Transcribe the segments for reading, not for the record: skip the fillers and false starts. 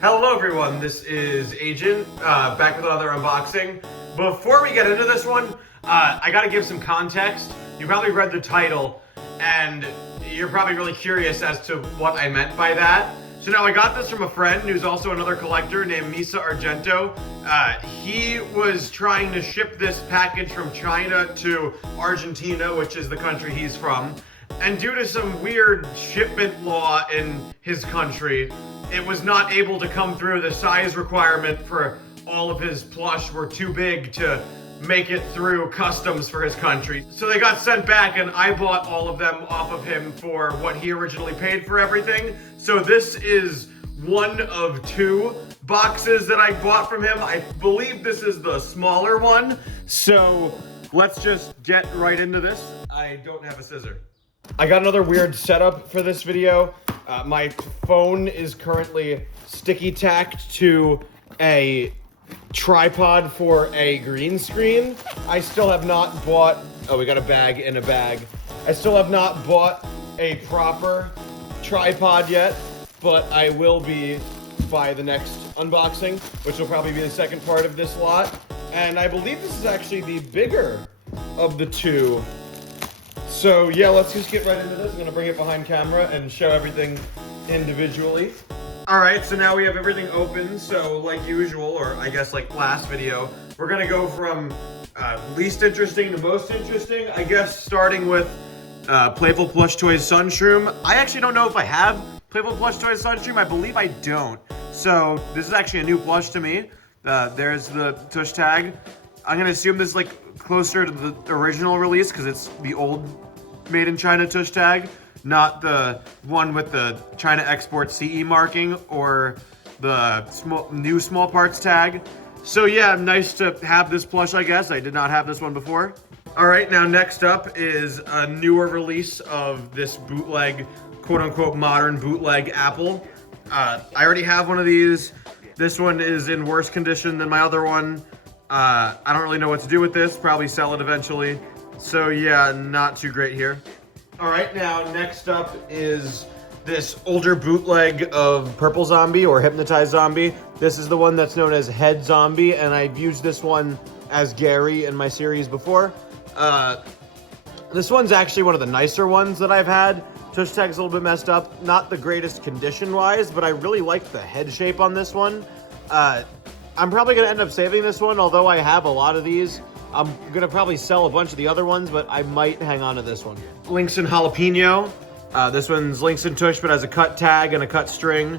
Hello everyone, this is Agent, back with another unboxing. Before we get into this one, I gotta give some context. You probably read the title, and you're probably really curious as to what I meant by that. So now I got this from a friend who's also another collector named Misa Argento. He was trying to ship this package from China to Argentina, which is the country he's from. And due to some weird shipment law in his country, it was not able to come through. The size requirement for all of his plush were too big to make it through customs for his country. So they got sent back, and I bought all of them off of him for what he originally paid for everything. So this is one of two boxes that I bought from him. I believe this is the smaller one. So let's just get right into this. I don't have a scissor. I got another weird setup for this video. My phone is currently sticky tacked to a tripod for a green screen. I still have not bought, oh, we got a bag in a bag. I still have not bought a proper tripod yet, but I will be by the next unboxing, which will probably be the second part of this lot. And I believe this is actually the bigger of the two. So yeah, let's just get right into this. I'm gonna bring it behind camera and show everything individually. All right, so now we have everything open. So like usual, or I guess like last video, we're gonna go from least interesting to most interesting. I guess starting with Playful Plush Toys Sunshroom. I actually don't know if I have Playful Plush Toys Sunshroom. I believe I don't. So this is actually a new plush to me. There's the tush tag. I'm gonna assume this is like closer to the original release because it's the old made in China tush tag, not the one with the China export CE marking or the new small parts tag. So yeah, nice to have this plush, I guess. I did not have this one before. All right, now next up is a newer release of this bootleg, quote unquote modern bootleg Apple. I already have one of these. This one is in worse condition than my other one. I don't really know what to do with this, probably sell it eventually. So yeah, not too great here. All right, now next up is this older bootleg of Purple Zombie or Hypnotized Zombie. This is the one that's known as Head Zombie, and I've used this one as Gary in my series before. This one's actually one of the nicer ones that I've had. Tush tag's a little bit messed up. Not the greatest condition-wise, but I really like the head shape on this one. I'm probably gonna end up saving this one, although I have a lot of these. I'm gonna probably sell a bunch of the other ones, but I might hang on to this one. Lynx and Jalapeno. This one's Lynx and Tush, but has a cut tag and a cut string.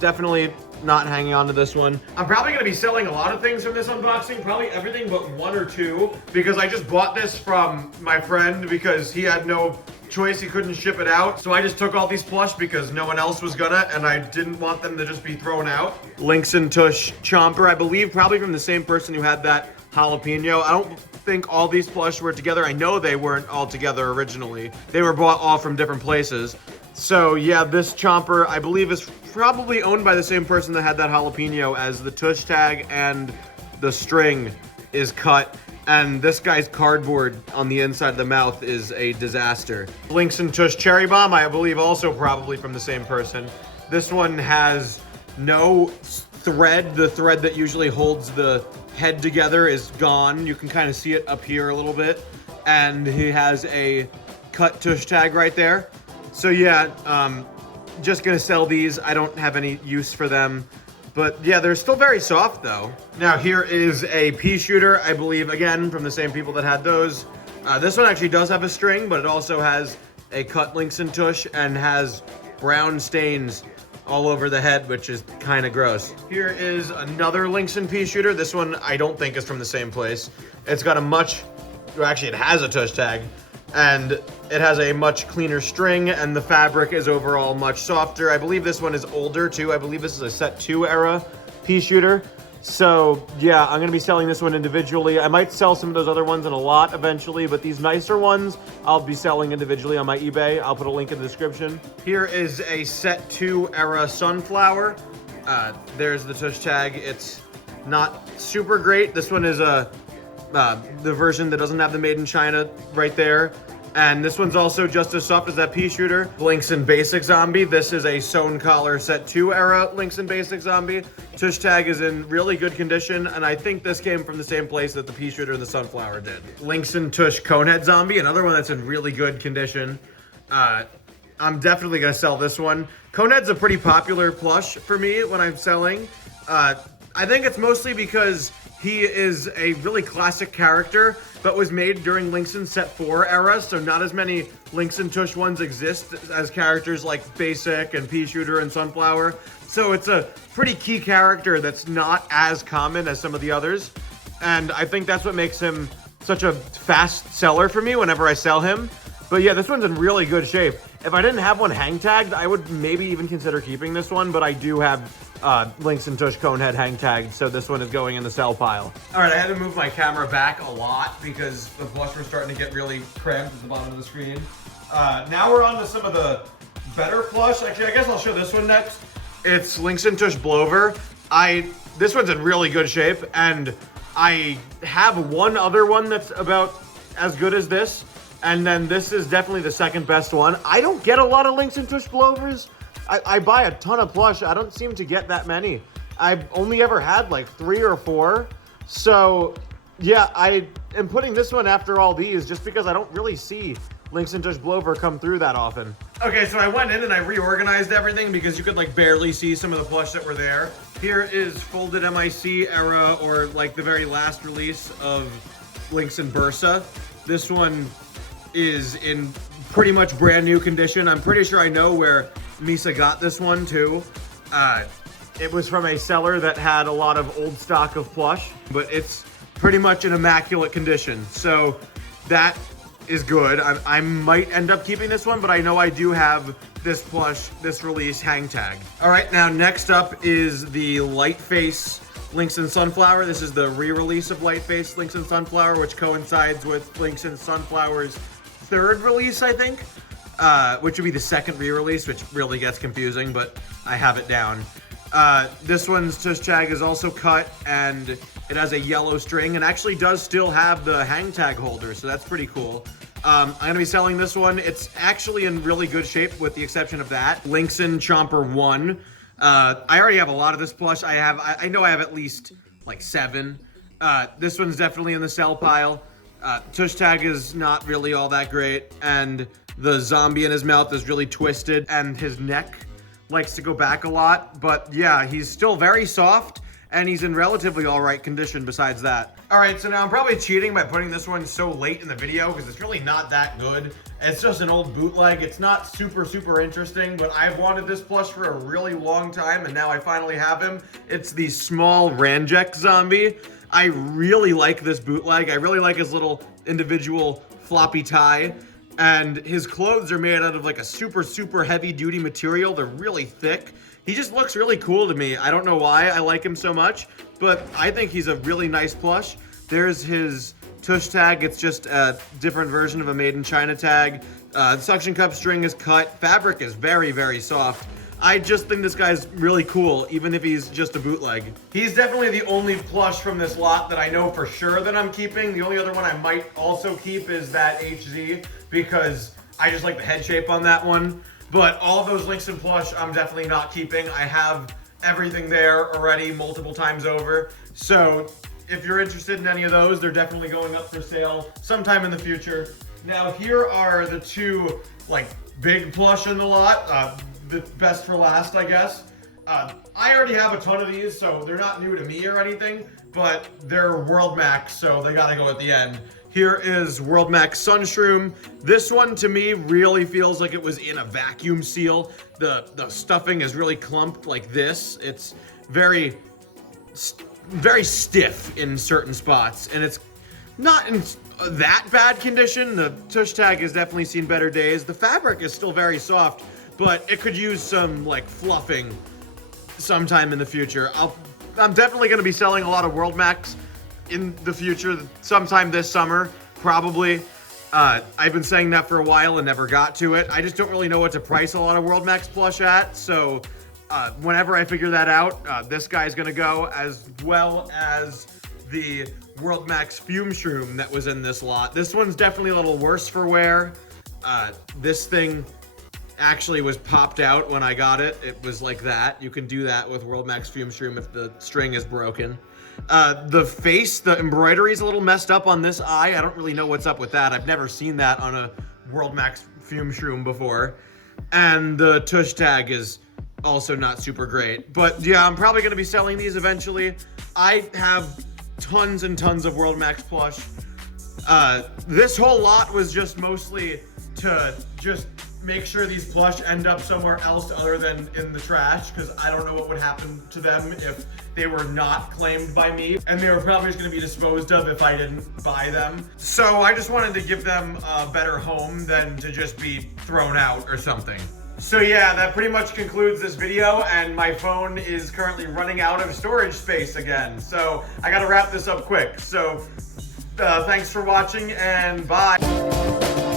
Definitely not hanging on to this one. I'm probably gonna be selling a lot of things from this unboxing, probably everything but one or two, because I just bought this from my friend because he had no choice, he couldn't ship it out. So I just took all these plush because no one else was gonna, and I didn't want them to just be thrown out. Lynx and Tush Chomper, I believe probably from the same person who had that jalapeno. I don't think all these plush were together. I know they weren't all together originally. They were bought all from different places. So yeah, this Chomper, I believe is probably owned by the same person that had that jalapeno, as the tush tag and the string is cut. And this guy's cardboard on the inside of the mouth is a disaster. Lynx and Tush Cherry Bomb, I believe also probably from the same person. This one has no thread. The thread that usually holds the head together is gone. You can kind of see it up here a little bit. And he has a cut tush tag right there. So yeah, just gonna sell these. I don't have any use for them. But yeah, they're still very soft though. Now here is a pea shooter, I believe, again, from the same people that had those. This one actually does have a string, but it also has a cut Lynx and Tush and has brown stains all over the head, which is kind of gross. Here is another Lynx and pea shooter. This one I don't think is from the same place. It's got a much, well, actually it has a tush tag, and it has a much cleaner string, and the fabric is overall much softer. I believe this one is older too. I believe this is a set 2 era pea shooter. So yeah, I'm gonna be selling this one individually. I might sell some of those other ones in a lot eventually, but these nicer ones I'll be selling individually on my eBay. I'll put a link in the description. Here is a set 2 era sunflower. There's the tush tag. It's not super great. This one is the version that doesn't have the made in China right there. And this one's also just as soft as that pea shooter. Links in Basic Zombie. This is a sewn collar set 2 era Links in Basic Zombie. Tush tag is in really good condition, and I think this came from the same place that the pea shooter and the sunflower did. Links in Tush Conehead Zombie, another one that's in really good condition. I'm definitely gonna sell this one. Conehead's a pretty popular plush for me when I'm selling. I think it's mostly because he is a really classic character, but was made during Links in Set 4 era, so not as many Links in Tush ones exist as characters like Basic and Pea Shooter and Sunflower. So it's a pretty key character that's not as common as some of the others. And I think that's what makes him such a fast seller for me whenever I sell him. But yeah, this one's in really good shape. If I didn't have one hang tagged, I would maybe even consider keeping this one, but I do have Links in Tush Conehead hang tagged, so this one is going in the sell pile. All right, I had to move my camera back a lot because the plush was starting to get really cramped at the bottom of the screen. Now we're on to some of the better plush. Actually, I guess I'll show this one next. It's Links in Tush Blover. This one's in really good shape, and I have one other one that's about as good as this. And then this is definitely the second best one. I don't get a lot of Links in Tush Blovers. I buy a ton of plush. I don't seem to get that many. I've only ever had like 3 or 4. So yeah, I am putting this one after all these just because I don't really see Links in Tush Blover come through that often. Okay, so I went in and I reorganized everything because you could like barely see some of the plush that were there. Here is Folded MIC era, or like the very last release of Links in Bursa. This one is in pretty much brand new condition. I'm pretty sure I know where Misa got this one too. It was from a seller that had a lot of old stock of plush, but it's pretty much in immaculate condition. So that is good. I might end up keeping this one, but I know I do have this plush, this release hang tag. All right, now next up is the Lightface Links in Sunflower. This is the re-release of Lightface Links in Sunflower, which coincides with Links in Sunflower's 3rd release, I think, which would be the 2nd re-release, which really gets confusing, but I have it down. This one's tush tag is also cut, and it has a yellow string, and actually does still have the hang tag holder, so that's pretty cool. I'm gonna be selling this one. It's actually in really good shape, with the exception of that. Links in Chomper 1. I already have a lot of this plush. I know I have at least like 7. This one's definitely in the sell pile. Tush tag is not really all that great, and the zombie in his mouth is really twisted, and his neck likes to go back a lot. But yeah, he's still very soft, and he's in relatively all right condition besides that. All right, so now I'm probably cheating by putting this one so late in the video because it's really not that good. It's just an old bootleg. It's not super interesting, but I've wanted this plush for a really long time, and now I finally have him. It's the small Ranjek zombie. I really like this bootleg. I really like his little individual floppy tie, and his clothes are made out of like a super heavy duty material. They're really thick. He just looks really cool to me. I don't know why I like him so much, but I think he's a really nice plush. There's his tush tag. It's just a different version of a made in China tag. The suction cup string is cut. Fabric is very soft. I just think this guy's really cool, even if he's just a bootleg. He's definitely the only plush from this lot that I know for sure that I'm keeping. The only other one I might also keep is that HZ, because I just like the head shape on that one. But all of those Links in plush, I'm definitely not keeping. I have everything there already multiple times over. So if you're interested in any of those, they're definitely going up for sale sometime in the future. Now here are the 2 like big plush in the lot. The best for last, I guess. I already have a ton of these, so they're not new to me or anything, but they're World Max, so they gotta go at the end. Here is World Max Sunshroom. This one to me really feels like it was in a vacuum seal. The stuffing is really clumped like this. It's very stiff in certain spots, and it's not in that bad condition. The tush tag has definitely seen better days. The fabric is still very soft, but it could use some like fluffing sometime in the future. I'm definitely going to be selling a lot of World Max in the future, sometime this summer, probably. I've been saying that for a while and never got to it. I just don't really know what to price a lot of World Max plush at, so whenever I figure that out, this guy's going to go, as well as the World Max Fume Shroom that was in this lot. This one's definitely a little worse for wear. This thing actually was popped out when I got it. It was like that. You can do that with World Max Fume Shroom if the string is broken. The face, the embroidery is a little messed up on this eye. I don't really know what's up with that. I've never seen that on a World Max Fume Shroom before. And the tush tag is also not super great. But yeah, I'm probably going to be selling these eventually. I have tons and tons of World Max Plush. This whole lot was just mostly to just make sure these plush end up somewhere else other than in the trash, because I don't know what would happen to them if they were not claimed by me, and they were probably just going to be disposed of if I didn't buy them. So I just wanted to give them a better home than to just be thrown out or something. So yeah, that pretty much concludes this video, and my phone is currently running out of storage space again. So I gotta wrap this up quick. So thanks for watching, and bye.